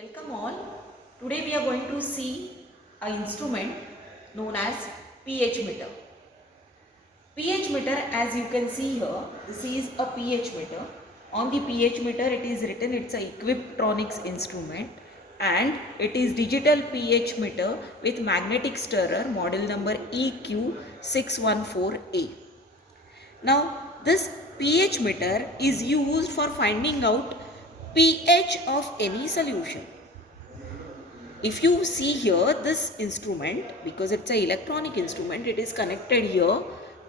Welcome all. Today we are going to see an instrument known as pH meter. pH meter, as you can see here, this is a pH meter. On the pH meter it is written it's a Equiptronics instrument and it is digital pH meter with magnetic stirrer model number EQ614A. Now this pH meter is used for finding out pH of any solution. If you see here this instrument, because it's an electronic instrument, it is connected here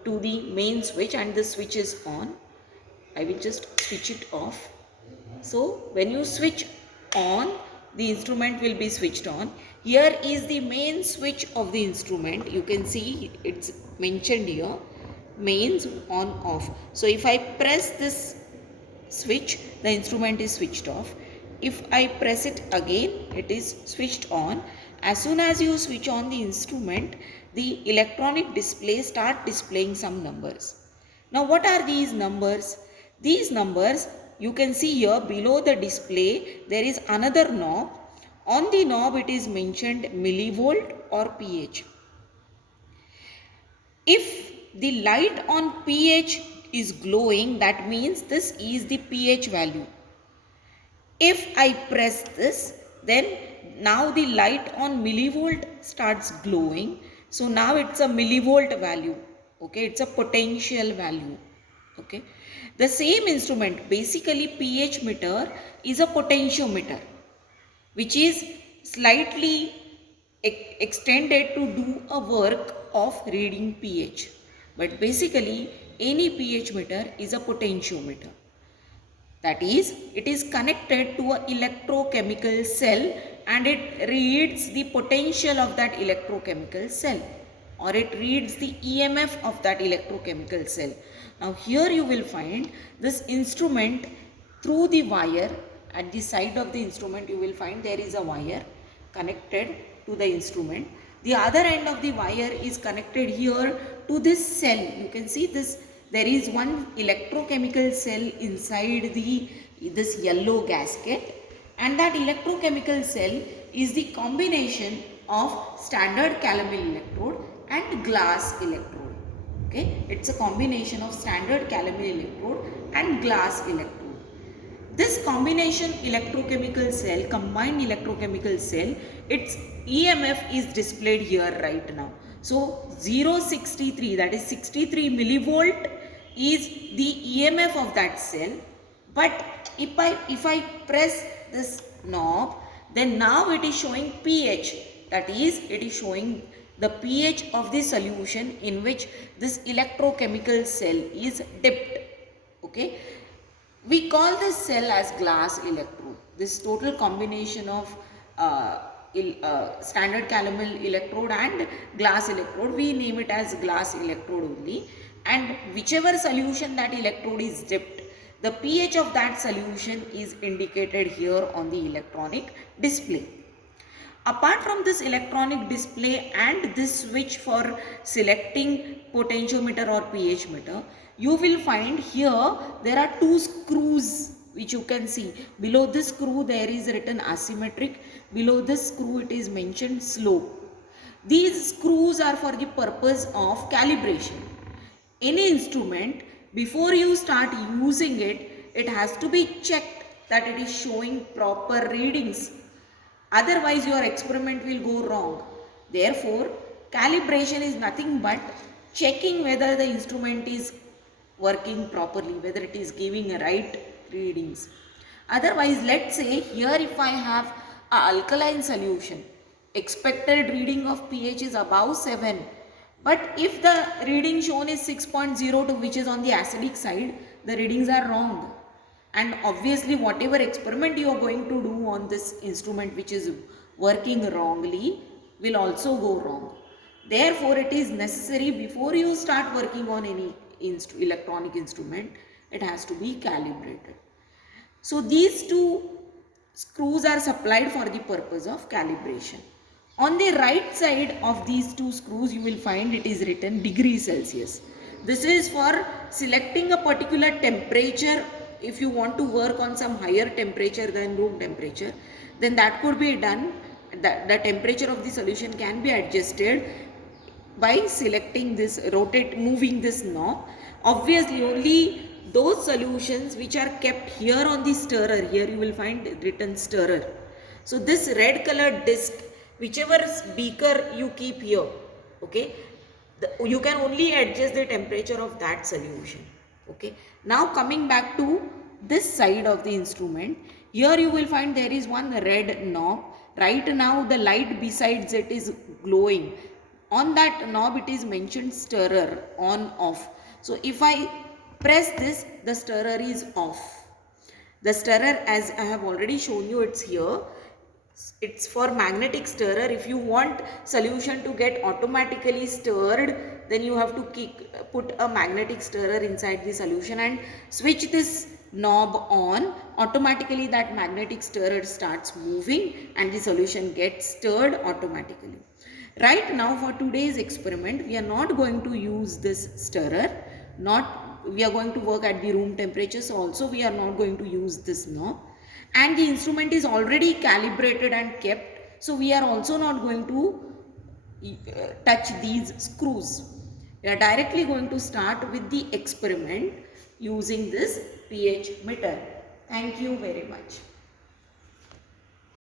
to the main switch and the switch is on. I will just switch it off. So when you switch on, the instrument will be switched on. Here is the main switch of the instrument. You can see it's mentioned here, mains on off. So if I press this switch, the instrument is switched off. If I press it again, it is switched on. As soon as you switch on the instrument, the electronic display start displaying some numbers. Now what are these numbers? These numbers, you can see here below the display there is another knob. On the knob it is mentioned millivolt or pH. If the light on pH is glowing, that means this is the pH value. If I press this, then now the light on millivolt starts glowing. So now it's a millivolt value. Okay, it's a potential value. Okay, the same instrument, basically pH meter is a potentiometer which is slightly extended to do a work of reading pH. But basically any pH meter is a potentiometer. That is, it is connected to an electrochemical cell and it reads the potential of that electrochemical cell, or it reads the EMF of that electrochemical cell. Now here you will find this instrument through the wire. At the side of the instrument you will find there is a wire connected to the instrument. The other end of the wire is connected here to this cell. You can see this. There is one electrochemical cell inside this yellow gasket, and that electrochemical cell is the combination of standard calomel electrode and glass electrode. Okay, it's a combination of standard calomel electrode and glass electrode. This combination electrochemical cell, combined electrochemical cell, its EMF is displayed here right now. So 063, that is 63 millivolt is the EMF of that cell. But if I press this knob, then now it is showing pH. That is, it is showing the pH of the solution in which this electrochemical cell is dipped. Okay. We call this cell as glass electrode. This total combination of standard calomel electrode and glass electrode, we name it as glass electrode only. And whichever solution that electrode is dipped, the pH of that solution is indicated here on the electronic display. Apart from this electronic display and this switch for selecting potentiometer or pH meter, you will find here there are two screws which you can see. Below this screw there is written asymmetric. Below this screw it is mentioned slope. These screws are for the purpose of calibration. Any instrument, before you start using it, it has to be checked that it is showing proper readings. Otherwise your experiment will go wrong. Therefore, calibration is nothing but checking whether the instrument is working properly, whether it is giving right readings. Otherwise, let's say here if I have an alkaline solution, expected reading of pH is above 7. But if the reading shown is 6.02, which is on the acidic side, the readings are wrong. And obviously whatever experiment you are going to do on this instrument which is working wrongly will also go wrong. Therefore, it is necessary before you start working on any electronic instrument, it has to be calibrated. So these two screws are supplied for the purpose of calibration. On the right side of these two screws you will find it is written degree Celsius. This is for selecting a particular temperature. If you want to work on some higher temperature than room temperature, then that could be done. The temperature of the solution can be adjusted by selecting this, moving this knob. Obviously only those solutions which are kept here on the stirrer, here you will find written stirrer. So this red colored disc, whichever beaker you keep here, okay, you can only adjust the temperature of that solution. Okay, now coming back to this side of the instrument, here you will find there is one red knob. Right now the light besides it is glowing. On that knob it is mentioned stirrer, on off. So if I press this, the stirrer is off. The stirrer, as I have already shown you, it's here. It's for magnetic stirrer. If you want solution to get automatically stirred, then you have to put a magnetic stirrer inside the solution and switch this knob on. Automatically that magnetic stirrer starts moving and the solution gets stirred automatically. Right now for today's experiment, we are not going to use this stirrer. We are going to work at the room temperature, so also we are not going to use this knob. And the instrument is already calibrated and kept, so we are also not going to touch these screws. We are directly going to start with the experiment using this pH meter. Thank you very much.